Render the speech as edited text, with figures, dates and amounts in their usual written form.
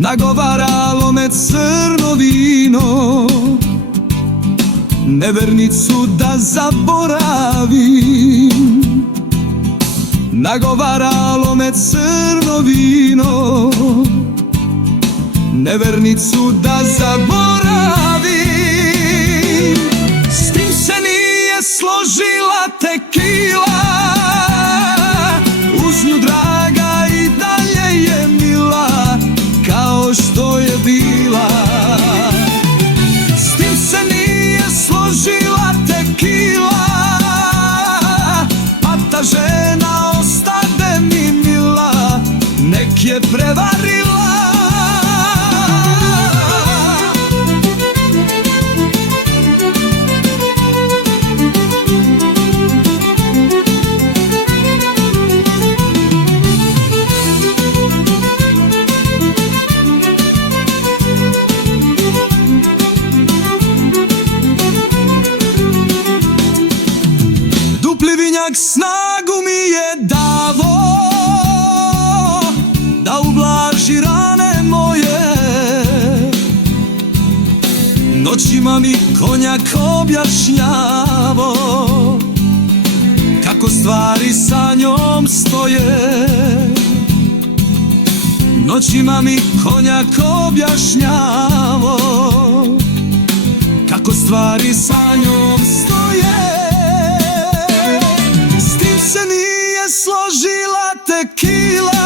nagovaralo me crno vino, nevernicu da zaboravim. Nagovaralo me crno vino, nevernicu da zaboravim. S tim se nije složila tekila, uz nju draga i dalje je mila, kao što je bila. S tim se nije složila tekila, pa ta žena ostade mi mila, nek je prevarila. Vinjak snagu mi je davo da ublaži rane moje, noćima mi konjak objašnjavo kako stvari sa njom stoje. Noćima mi konjak objašnjavo kako stvari sa njom stoje. Se nije složila tekila,